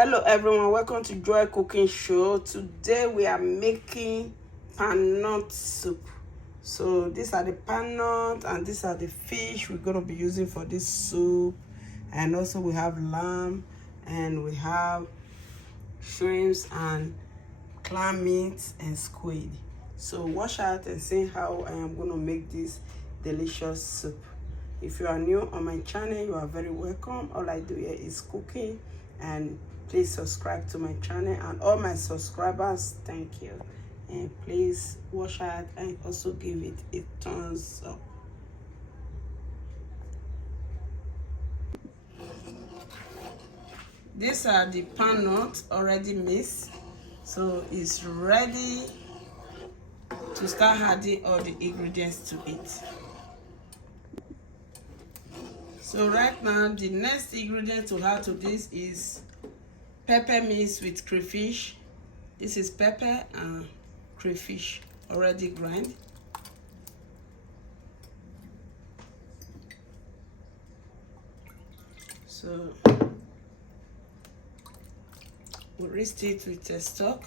Hello everyone, welcome to Joy Cooking Show. Today we are making pan soup. So these are the pan and these are the fish we're going to be using for this soup. And also we have lamb and we have shrimps and clam meat and squid. So watch out and see how I am going to make this delicious soup. If you are new on my channel, you are very welcome. All I do here is cooking, and please subscribe to my channel, and all my subscribers, thank you. And please watch out and also give it a thumbs up. These are the pan nuts already mixed, so it's ready to start adding all the ingredients to it. So right now, the next ingredient to add to this is pepper mixed with crayfish. This is pepper and crayfish already grind. So we roast it with a stock,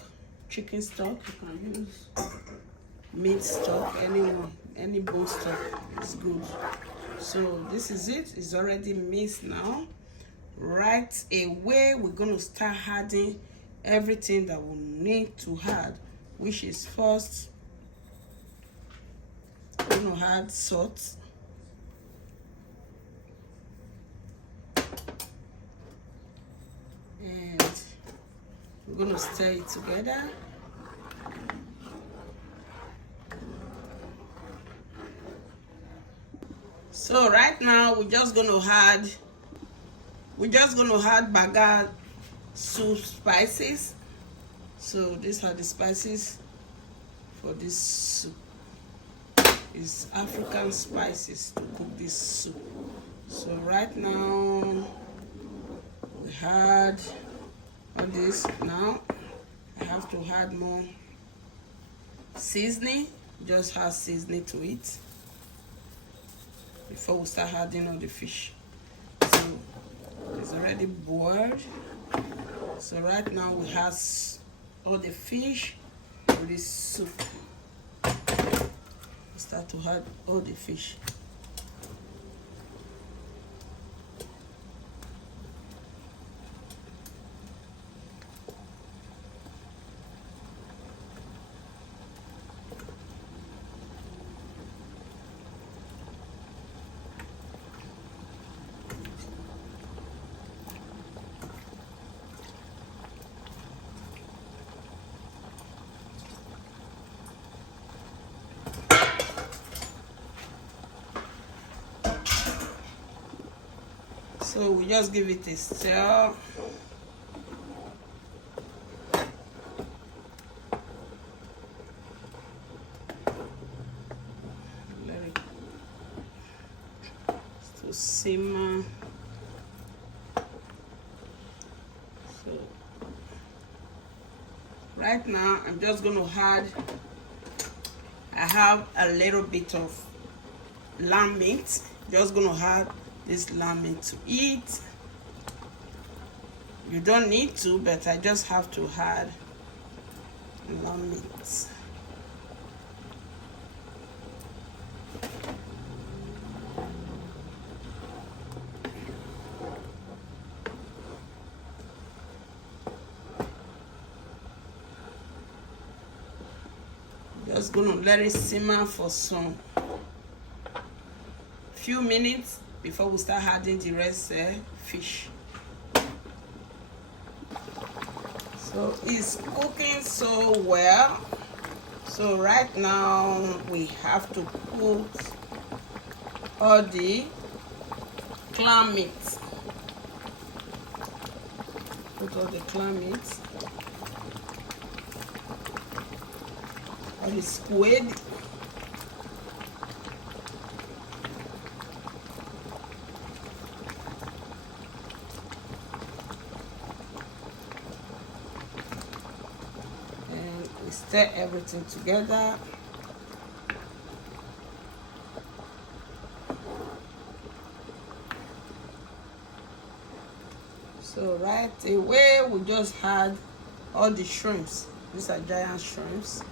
chicken stock. You can use meat stock, anyone, any bone stock is good. So this is it. It's already mixed now. Right away, we're going to start adding everything that we need to add, which is first, we're going to add salt. And we're going to stir it together. So right now we're just going to add Banga Soup spices. So these are the spices for this soup. It's African spices to cook this soup. So right now we had all this. Now I have to add more seasoning. Just add seasoning to it before we start adding all the fish. So it's already boiled. So right now we have all the fish for this soup. We start to add all the fish. So we just give it a stir. Let it to simmer. So right now I'm just going to add, I have a little bit of lamb meat. Just going to add this lamb meat to eat. You don't need to, but I just have to add lamb meat. Just gonna let it simmer for some few minutes before we start adding the rest fish. So it's cooking so well. So right now we have to put all the clam meat. Put all the clam meat, all the squid. Stir everything together. So right away we just had all the shrimps. These are giant shrimps.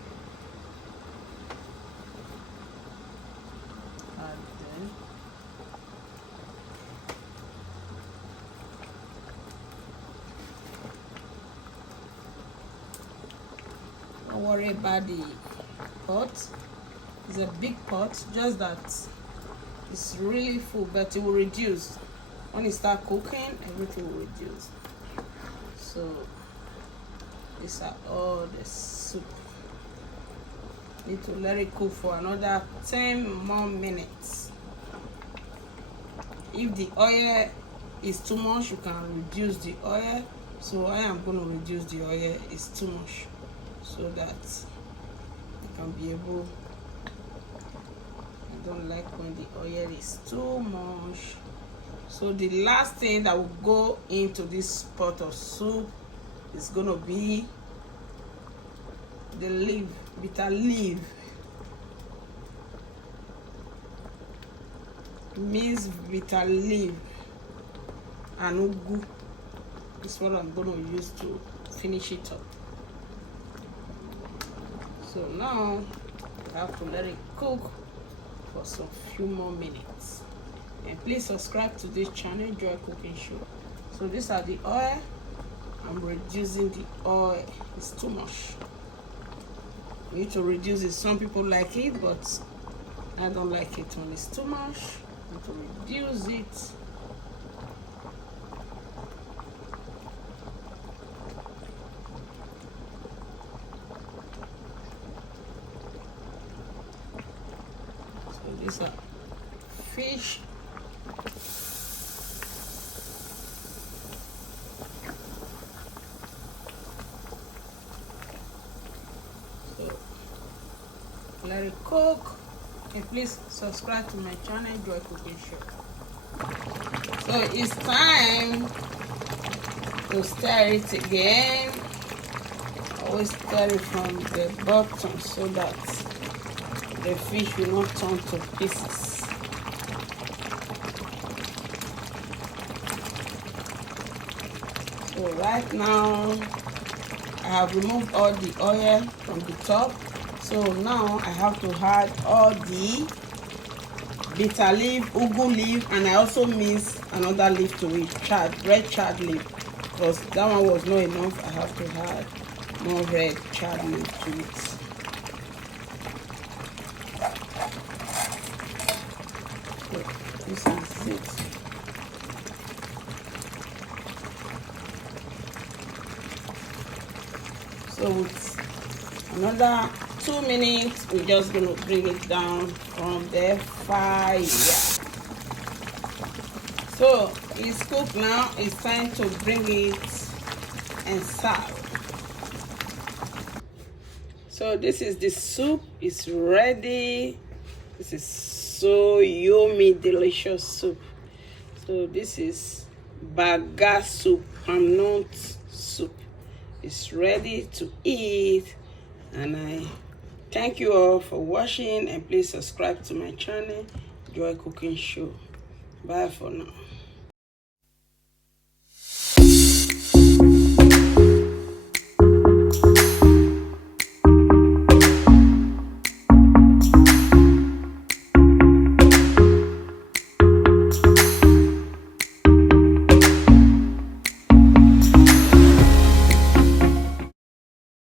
Don't worry about the pot. It's a big pot, just that it's really full, but it will reduce when it start cooking. Everything will reduce. So these are all the soup. Need to let it cook for another 10 more minutes. If the oil is too much, you can reduce the oil. So I am going to reduce the oil. It's too much, so that you can be able. I don't like when the oil is too much. So the last thing that will go into this pot of soup is gonna be the leaf, bitter leaf, minced bitter leaf, and ugu. This is what I'm gonna use to finish it up. So now I have to let it cook for some few more minutes. And please subscribe to this channel, Joy Cooking Show. So these are the oil. I'm reducing the oil. It's too much. You need to reduce it. Some people like it, but I don't like it when it's too much. I need to reduce it. So these are fish. Let it cook, and please subscribe to my channel, Joy Cooking Show. So it's time to stir it again. Always stir it from the bottom so that the fish will not turn to pieces. So right now I have removed all the oil from the top. So now I have to add all the bitter leaf, ugu leaf, and I also mix another leaf to it, red chard leaf, because that one was not enough. I have to add more red chard leaf to it. So this is it. So with another 2 minutes, we're just going to bring it down from the fire. So it's cooked now. It's time to bring it and serve. So this is the soup. It's ready. This is so yummy, delicious soup. So this is Banga Soup, palm nut soup. It's ready to eat, and I thank you all for watching, and please subscribe to my channel, Joy Cooking Show. Bye for now.